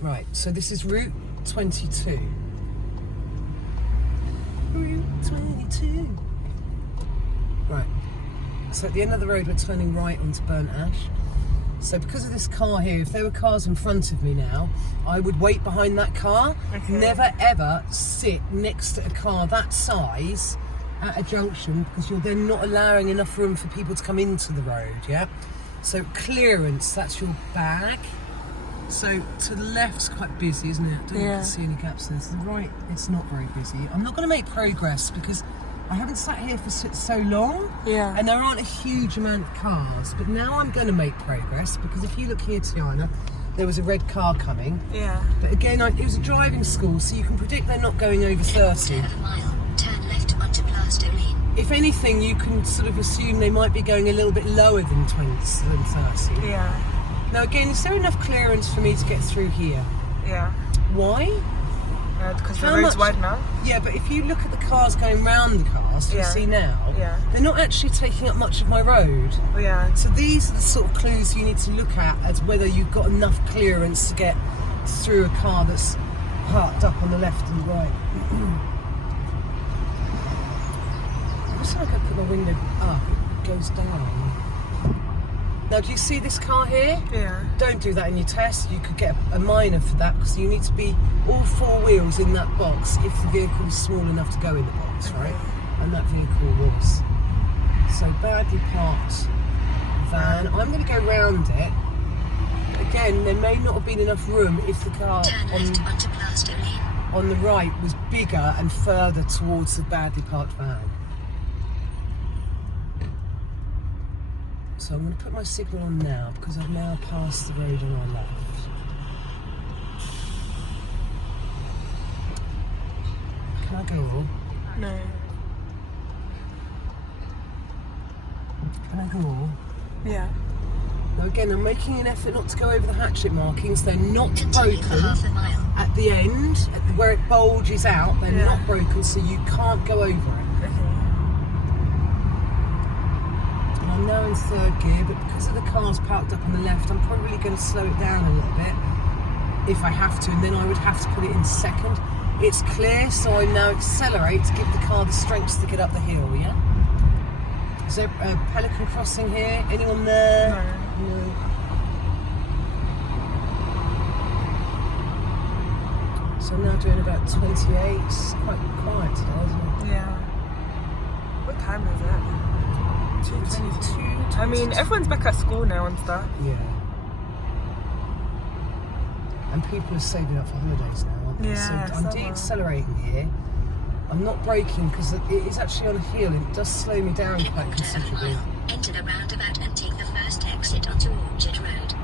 Right, so this is Route 22. Route 22. Right, so at the end of the road we're turning right onto Burnt Ash. So because of this car here, if there were cars in front of me now, I would wait behind that car. Okay. Never ever sit next to a car that size at a junction, because you're then not allowing enough room for people to come into the road, yeah? So clearance, that's your bag. So to the left's quite busy, isn't it? I don't Yeah. see any gaps there. To the right, it's not very busy. I'm not going to make progress because I haven't sat here for so long, Yeah. and there aren't a huge amount of cars. But now I'm going to make progress, because if you look here, Tiana, there was a red car coming. Yeah. But again, it was a driving school, so you can predict they're not going over 30. Quarter of a mile, turn left onto Plastoline. If anything, you can sort of assume they might be going a little bit lower than 30. Yeah. Now again, is there enough clearance for me to get through here? Yeah. Why? Because the How road's much- wide now. Yeah, but if you look at the cars going round the cars, you Yeah. see now, Yeah. they're not actually taking up much of my road. Oh, yeah. So these are the sort of clues you need to look at as whether you've got enough clearance to get through a car that's parked up on the left and right. Looks like I put my window up, it goes down. Now, do you see this car here? Yeah. Don't do that in your test. You could get a minor for that, because you need to be all four wheels in that box if the vehicle is small enough to go in the box, right? And that vehicle was. So badly parked van. I'm going to go round it. Again, there may not have been enough room if the car Turn left onto Plastoline. on the right was bigger and further towards the badly parked van. So I'm going to put my signal on now, because I've now passed the road on our left. Can I go all? No. Can I go all? Yeah. Now again, I'm making an effort not to go over the hatchet markings. They're not Continue for broken. half a mile. At the end, where it bulges out, they're Yeah. not broken, so you can't go over it. Okay. And I'm now in third gear, but because of the cars parked up on the left, I'm probably going to slow it down a little bit if I have to, and then I would have to put it in second. It's clear, so I now accelerate to give the car the strength to get up the hill, yeah? Is there a Pelican crossing here? Anyone there? No. So I'm now doing about 28. It's quite quiet today, isn't it? Yeah. What time is it? 22. I mean, everyone's back at school now and stuff. Yeah. And people are saving up for holidays now, aren't they? Yeah, So I'm summer. de-accelerating here. I'm not braking because it is actually on a hill and it does slow me down In quite quarter of a considerably. mile, enter the roundabout and take the first exit onto Orchard Road.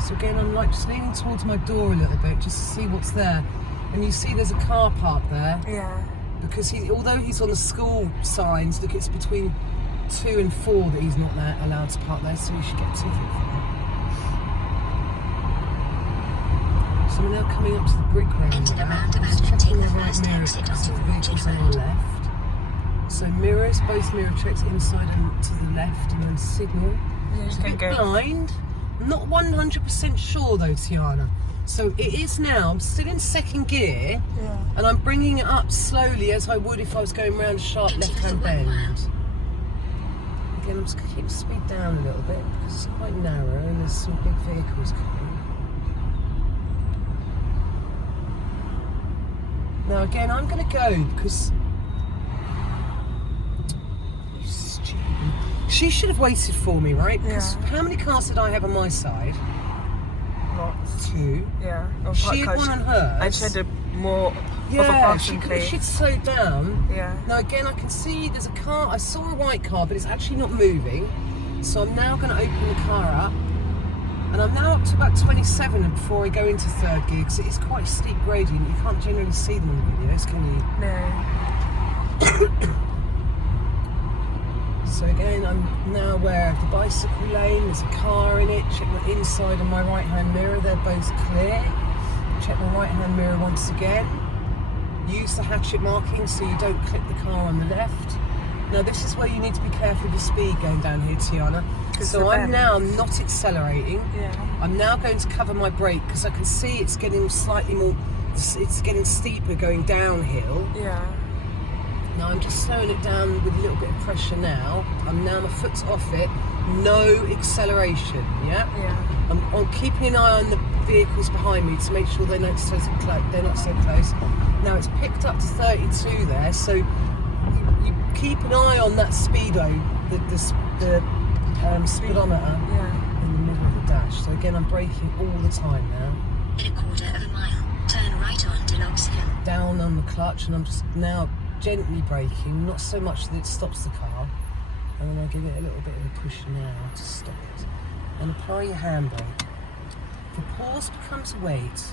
So again, I'm like just leaning towards my door a little bit just to see what's there. And you see there's a car park there, Yeah. because although he's on the school signs, look, it's between 2 and 4 that he's not allowed to park there, so you should get a ticket for that. So we're now coming up to the brick road. Into the roundabout Just and checking take the the right first mirror exit because the onto vehicle's on Orchard our Road. left. So mirrors, both mirror checks inside and to the left, and then signal. Yeah, It's you a can bit go. blind. I'm not 100% sure though, Tiana. So it is now, I'm still in second gear, Yeah. and I'm bringing it up slowly as I would if I was going round a sharp left-hand bend. Again, I'm just going to keep the speed down a little bit because it's quite narrow and there's some big vehicles coming. Now again, I'm going to go because she should have waited for me, right? Because Yeah. how many cars did I have on my side? Lots. 2. Yeah. She had one on hers. And she had more of a Yeah, passing she'd place. slowed down. Yeah. Now again, I can see there's a car. I saw a white car, but it's actually not moving. So I'm now going to open the car up, and I'm now up to about 27 before I go into third gear because it is quite a steep gradient. You can't generally see them on the videos, can you? No. So again, I'm now aware of the bicycle lane. There's a car in it. Check my inside and my right-hand mirror. They're both clear. Check my right-hand mirror once again. Use the hatchet marking so you don't clip the car on the left. Now this is where you need to be careful of your speed going down here, Tiana. So I'm not accelerating. Yeah. I'm now going to cover my brake because I can see it's getting slightly more, it's getting steeper going downhill. Yeah. Now I'm just slowing it down with a little bit of pressure now. My foot's off it. No acceleration, yeah? Yeah. I'm keeping an eye on the vehicles behind me to make sure they're not so close. Now it's picked up to 32 there, so you keep an eye on that speedo, the speedometer in the middle of the dash. So again, I'm braking all the time now. In a quarter of a mile, turn right onto Logs Hill. Down on the clutch, and I'm just now gently braking, not so much that it stops the car. And then I give it a little bit of a push now to stop it. And apply your handbrake. If a pause becomes a wait,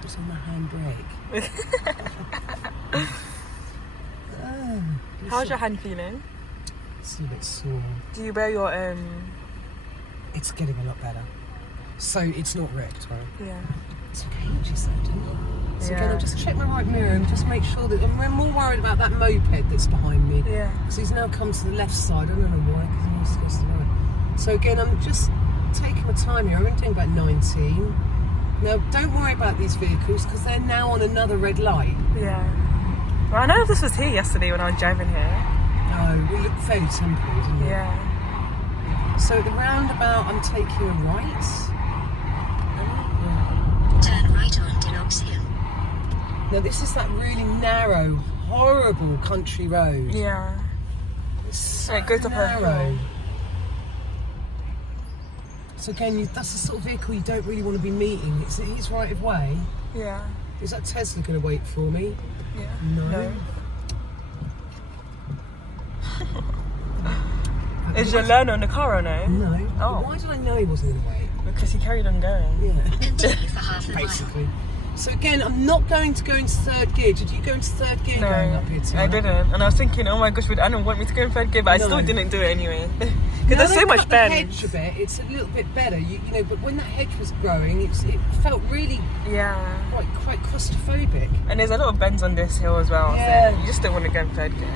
put on the handbrake. How's your hand feeling? It's a little bit sore. Do you wear your It's getting a lot better. So it's not wrecked, right? Yeah. It's okay, she said, didn't it? So Yeah. again, I'll just check my right mirror and just make sure that I'm more worried about that moped that's behind me. Yeah. Because he's now come to the left side. I don't know why, because he wants to go to the right. So again, I'm just taking my time here. I'm only doing about 19. Now, don't worry about these vehicles because they're now on another red light. Yeah. Well, I know this was here yesterday when I was driving here. Oh, we look fairly temporary, didn't we? Yeah. So at the roundabout, I'm taking a right. Turn right onto Logs Hill. Now, this is that really narrow, horrible country road. Yeah. It's so And it goes up a narrow. hill. So again, that's the sort of vehicle you don't really want to be meeting. Is it his right of way? Yeah. Is that Tesla going to wait for me? Yeah. No. Is your learner in the car or no? No. Oh. Why did I know he wasn't going to wait? Because he carried on going. Yeah. Continue for half a mile. Basically. So again, I'm not going to go into third gear. Did you go into third gear going up here tonight? I didn't. And I was thinking, oh my gosh, would Anna want me to go in third gear? But I No. still didn't do it anyway. Now Because there's so they've much cut bend. the hedge a bit, it's a little bit better, you know. But when that hedge was growing, it felt really Yeah. quite claustrophobic. And there's a lot of bends on this hill as well. Yeah. So you just don't want to go in third gear.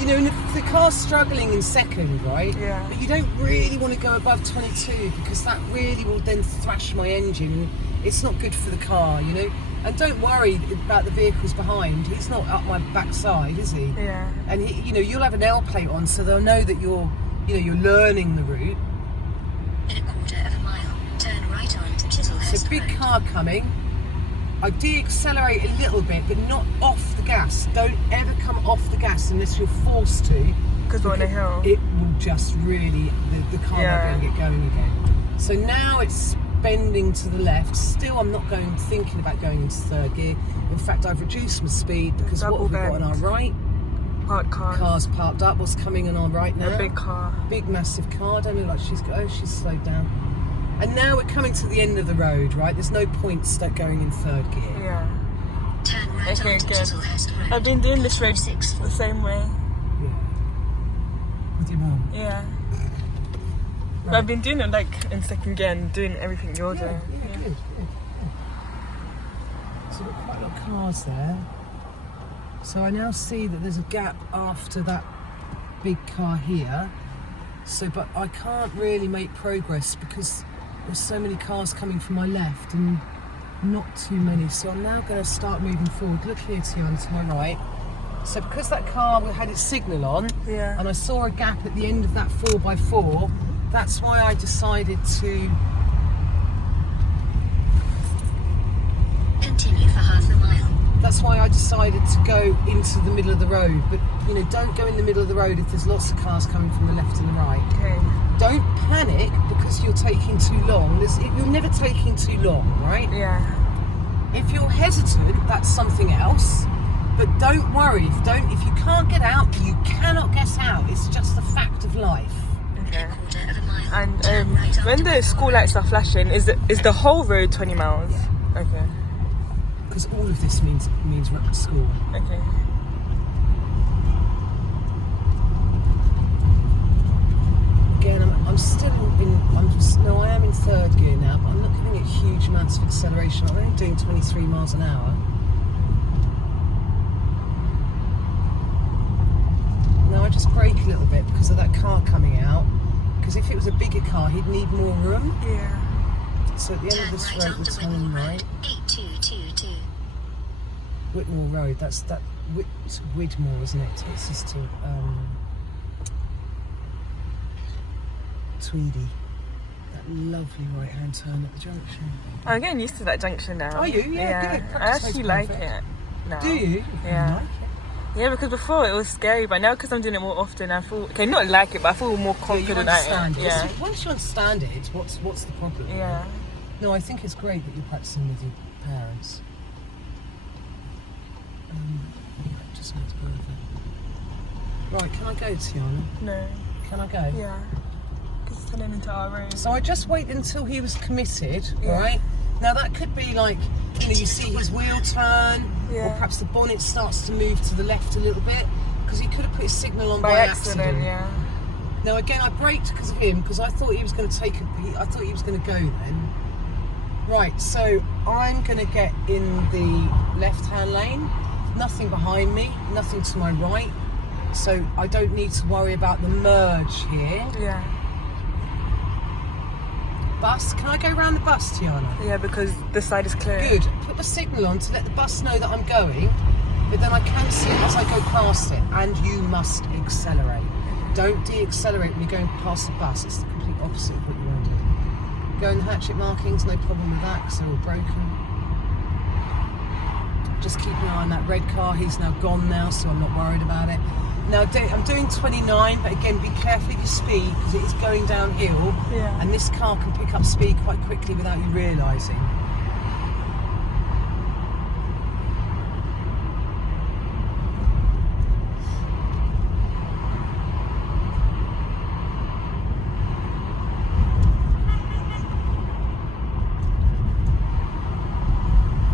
You know, and if the car's struggling in second, right? Yeah. But you don't really want to go above 22 because that really will then thrash my engine. It's not good for the car, you know. And don't worry about the vehicles behind. He's not up my backside, is he? Yeah. And he, you know, you'll have an L plate on, so they'll know that you're learning the route. In a quarter of a mile, turn right onto So Chislehurst big Road. car coming. I de-accelerate a little bit, but not off the gas. Don't ever come off the gas unless you're forced to. Because we're on a hill. It will just really, the car Yeah. won't get going again. So now it's bending to the left. Still, I'm not thinking about going into third gear. In fact, I've reduced my speed because Double what have we got on bend. our right? Parked cars. Cars parked up. What's coming on our right now? A big car. Big, massive car. Don't look like she's slowed down. And now we're coming to the end of the road, right? There's no point going in third gear. Yeah. Turn right Okay, onto good. Chislehurst Road. I've been doing this road the same way. Yeah. With your mum. Yeah. But Right. I've been doing it like in second gear and doing everything you're Yeah, doing. yeah, good. So we've got quite a lot of cars there. So I now see that there's a gap after that big car here. So, but I can't really make progress because there's so many cars coming from my left and not too many. So I'm now going to start moving forward. Look here, Tiana, to my right. So because that car had its signal on, Yeah. and I saw a gap at the end of that 4x4, that's why I decided to Continue for half a mile. That's why I decided to go into the middle of the road. But, you know, don't go in the middle of the road if there's lots of cars coming from the left and the right. Okay. Don't panic because you're taking too long. You're never taking too long, right? Yeah. If you're hesitant, that's something else. But don't worry. If you can't get out, you cannot get out. It's just the fact of life. Okay. Quarter of a mile. And turn right when onto the school lights are flashing, is the whole road 20 miles? Yeah. Okay. Because all of this means we're at school. Okay. Again, I am in third gear now, but I'm not giving it huge amounts of acceleration. I'm only doing 23 miles an hour. Now I just brake a little bit because of that car coming out, because if it was a bigger car, he'd need more room. Yeah. So at the end of Turn this right road, we're onto turning Whitmore right. Road, 8222. Whitmore Road, it's Widmore, isn't it? It takes us to Tweedy. That lovely right-hand turn at the junction. I'm getting used to that junction now. Are you? Yeah, good. I Practice actually makes like perfect. it now. Do you? Yeah. You like it? Yeah, because before it was scary, but now because I'm doing it more often, I feel okay. Not like it, but I feel more Yeah, you confident at understand it. it. Yeah. So once you understand it, what's the problem? Yeah. No, I think it's great that you're practicing with your parents. Just makes perfect. Right, can I go, Tiana? No. Can I go? Yeah. Because it's turning into our road. So I just wait until he was committed, Yeah. right? Now that could be like, you see his wheel turn, or Yeah. perhaps the bonnet starts to move to the left a little bit, because he could have put his signal on by accident. Yeah. Now again, I braked because of him, because I thought he was going to I thought he was going to go then. Right, so I'm going to get in the left-hand lane, nothing behind me, nothing to my right, so I don't need to worry about the merge here. Yeah. Bus, can I go round the bus, Tiana? Yeah, because this side is clear. Good. Put the signal on to let the bus know that I'm going, but then I can see it as I go past it, and you must accelerate. Don't de-accelerate when you're going past the bus. It's the complete opposite of what you want to do. Go in the hatchet markings, no problem with that because they're all broken. Just keep an eye on that red car. He's now gone now, so I'm not worried about it. Now I'm doing 29, but again, be careful of your speed because it is going downhill, Yeah. and this car can pick up speed quite quickly without you realising.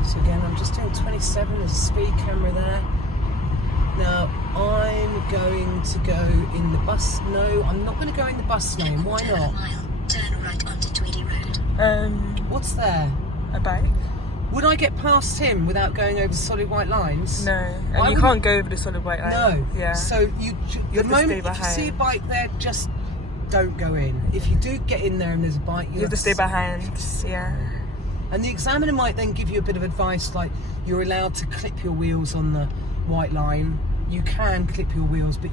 So again, I'm just doing 27, there's a speed camera there. Now, I'm going to go in the bus. No, I'm not going to go in the bus lane. Why Turn a not? mile, turn right onto Tweedy Road. What's there? A bike? Would I get past him without going over solid white lines? No. Why And you wouldn't- can't go over the solid white line. No. Yeah. So the You have to moment stay if you see a behind. bike there, just don't go in. If you do get in there and there's a bike, You have to stay behind. Yeah. And the examiner might then give you a bit of advice, like you're allowed to clip your wheels on the white line. You can clip your wheels, but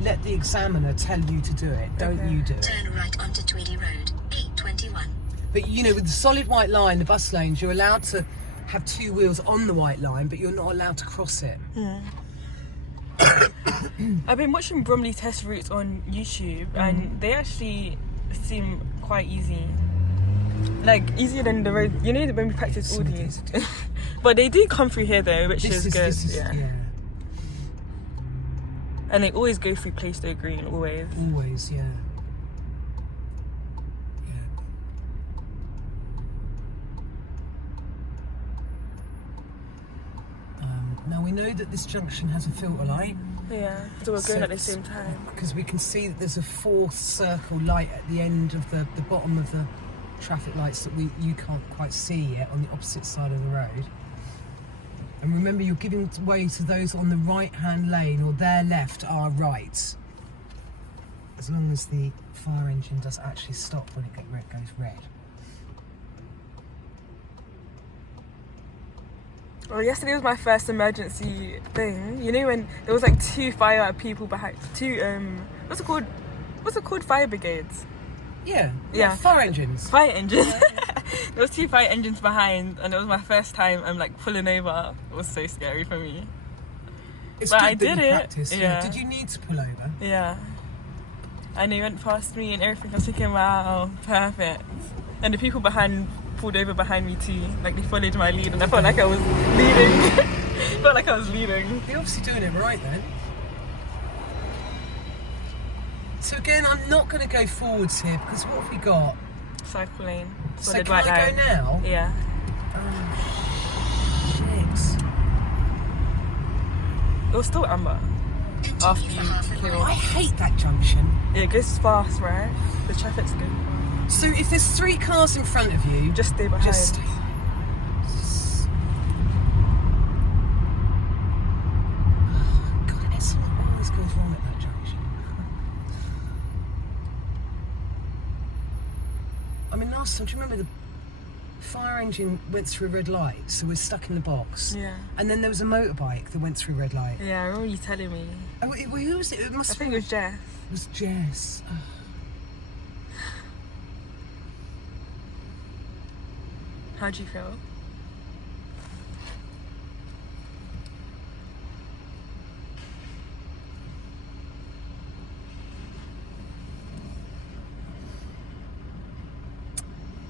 let the examiner tell you to do it. Don't Okay. you do it. Turn right onto Tweedy Road, 821. But with the solid white line, the bus lanes, you're allowed to have two wheels on the white line, but you're not allowed to cross it. I've been watching Bromley test routes on YouTube, and they actually seem quite easy. Like easier than the road. When we practice all Some these. days But they do come through here though, which is good. This is, yeah. And they always go through Plaistow Green, always. Always, yeah. Now we know that this junction has a filter light. Yeah. So we're going at the same time. Because we can see that there's a fourth circle light at the end of the bottom of the traffic lights that you can't quite see yet on the opposite side of the road. And remember, you're giving way to those on the right-hand lane, or their left, our right. As long as the fire engine does actually stop when it goes red. Well, yesterday was my first emergency thing. When there was like two fire people behind, what's it called? Fire brigades. Yeah. Yeah. Fire engines. Fire engines. There was two fire engines behind, and it was my first time. I'm like pulling over. It was so scary for me. It's But good I that did you it. practiced. Yeah. Did you need to pull over? Yeah. And they went past me and everything. I was thinking, wow, perfect. And the people behind pulled over behind me too. Like they followed my lead, and I felt like I was leading. You're obviously doing it right then. So again, I'm not going to go forwards here because what have we got? Cycle lane. So Solid can white I line. go now? Yeah. Oh, shit. It was still amber. After you came I off. hate that junction. It goes fast, right? The traffic's good. So if there's three cars in front of you, Just stay behind. just stay. God, something always goes wrong at that junction. I mean, last time, do you remember the fire engine went through a red light, so we're stuck in the box? Yeah. And then there was a motorbike that went through red light. Yeah, I remember you telling me. Oh, who was it? It must I have think it was Jess. It was Jess. Oh. How'd you feel?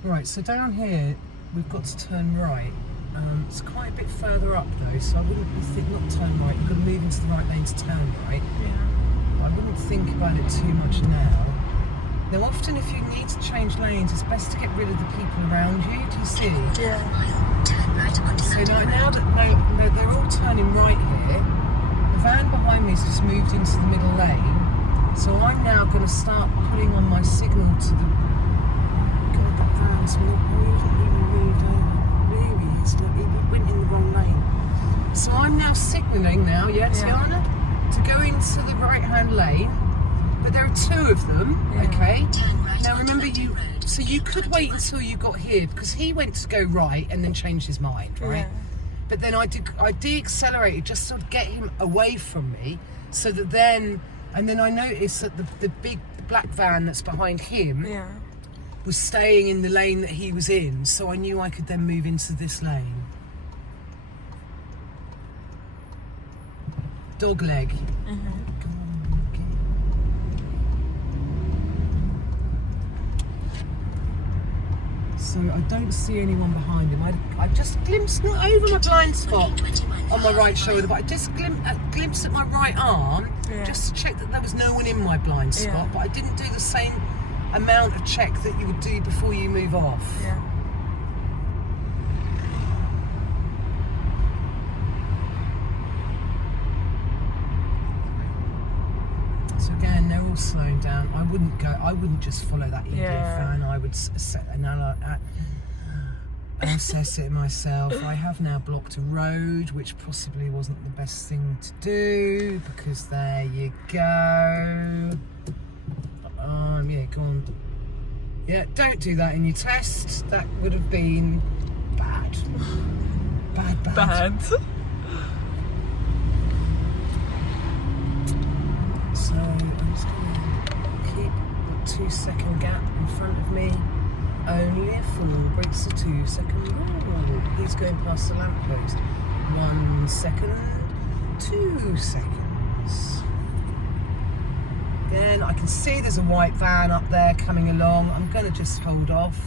Right, so down here we've got to turn right. It's quite a bit further up though, so I wouldn't think not turn right. You've got to move into the right lane to turn right. Yeah. I wouldn't think about it too much now. Now, often if you need to change lanes, it's best to get rid of the people around you. Do you see? Yeah. Turn right onto So London now Road. that they're all turning right here, the van behind me has just moved into the middle lane. So I'm now going to start putting on my signal to the. God, that van's moved. He hasn't even moved over. Really, it's like he went in the wrong lane. So I'm now signalling now, Tiana, to go into the right-hand lane. But there are two of them, okay? Turn right Now onto remember London Road. so you could wait until you got here because he went to go right and then changed his mind, right? Yeah. But then I de-accelerated just to get him away from me, so that then, and then I noticed that the big black van that's behind him Yeah. was staying in the lane that he was in, so I knew I could then move into this lane. Dog leg. Mm-hmm. Come on, okay. So I don't see anyone behind him. I just glimpsed, not over my blind spot on my right shoulder, but I just glimpsed at my right arm, Yeah. just to check that there was no one in my blind spot. Yeah. But I didn't do the same amount of check that you would do before you move off. Yeah. So again, they're all slowing down. I wouldn't just follow that idiot Yeah. fan. I would assess it myself. I have now blocked a road, which possibly wasn't the best thing to do, because there you go. Yeah, go on. Yeah, don't do that in your test. That would have been bad. Bad. Bad. So I'm just going to keep a 2-second gap in front of me. Only a fool breaks the 2-second rule. He's going past the lamppost. 1 second, 2 seconds. Then I can see there's a white van up there coming along. I'm going to just hold off.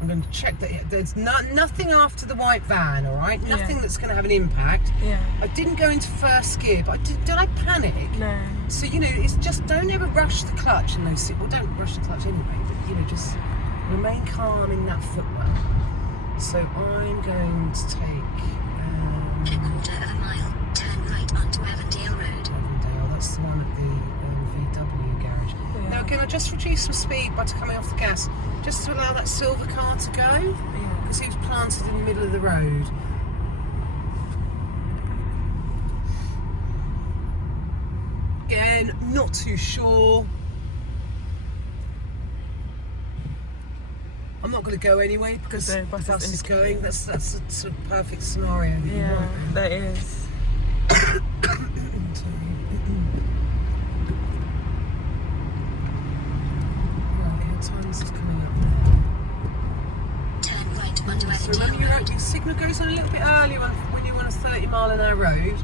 I'm going to check that there's nothing after the white van, all right? Nothing that's going to have an impact. Yeah. I didn't go into first gear, but did I panic? No. So, it's just don't ever rush the clutch in those, well, don't rush the clutch anyway, but, just remain calm in that footwell. So I'm going to take... In a quarter of a mile, turn right onto Avondale Road. Avondale, that's the one at the VW garage. Yeah. Now, again, I just reduced some speed by coming off the gas, just to allow that silver car to go, Yeah. because he was planted in the middle of the road. Again, not too sure. I'm not going to go anyway because The the bus is bus is indicating. going. That's a sort of perfect scenario. that you Yeah, want. that is. Okay, what time is this coming up Turn right onto now? So Avondale remember, Road. your signal goes on a little bit earlier when you're on a 30-mile-an-hour road.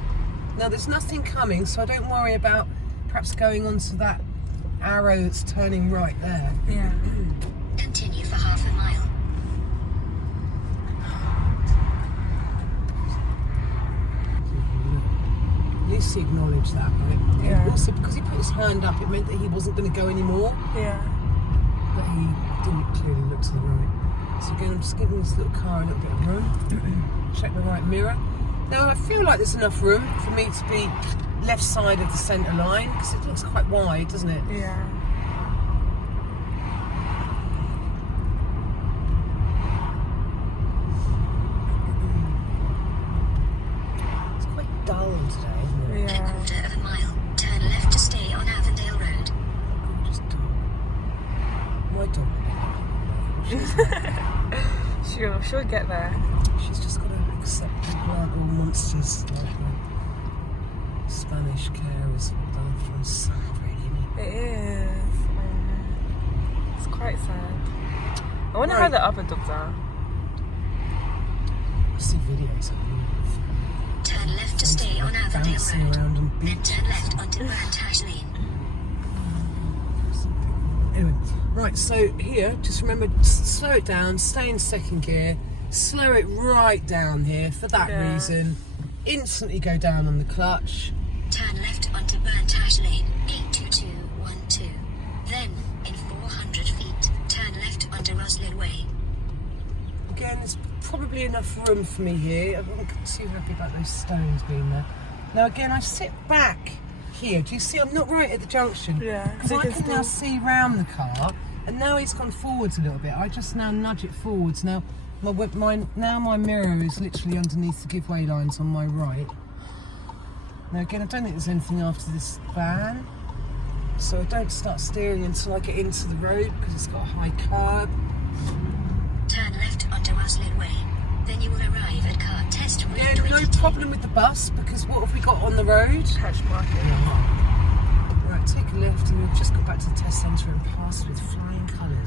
Now, there's nothing coming, so I don't worry about perhaps going onto that arrow that's turning right there. Yeah. Continue for half a mile. At least he acknowledged that, right? Yeah. And also, because he put his hand up, it meant that he wasn't going to go anymore. Yeah. But he didn't clearly look to the right. So again, I'm just giving this little car a little bit of room. Check the right mirror. Now, I feel like there's enough room for me to be left side of the centre line, because it looks quite wide, doesn't it? Yeah. It's quite dull today, isn't it? In a Yeah. quarter of a mile, turn left to stay on Avondale Road. Gorgeous dog. My dog. She'll get there. She's just got to accept people aren't all monsters like the Spanish carers looked after us. Really. It is. It's quite sad. I wonder how Right. the other dogs are. I see videos of them Turn left to stay on Avondale bouncing Road. around and Then beating. turn left onto Brantash Lane. Anyway, right, so here, just remember, slow it down, stay in second gear, slow it right down here for that Yeah. reason. Instantly go down on the clutch. Turn left onto Brantash Lane, 82212. Then, in 400 feet, turn left onto Roslyn Way. Again, there's probably enough room for me here. I'm not too happy about those stones being there. Now again, I sit back here. Do you see I'm not right at the junction? Yeah, Because so I you can can now still- see round the car, and now he's gone forwards a little bit. I just now nudge it forwards. Now my mirror is literally underneath the giveaway lines on my right. Now again, I don't think there's anything after this van, so I don't start steering until I get into the road because it's got a high curb. Turn left onto Roslyn Way. Then you will arrive at car test route Again, no 22. problem with the bus because what have we got on the road? Catch market. Right, take a left and we've just got back to the test centre and passed with flying colours.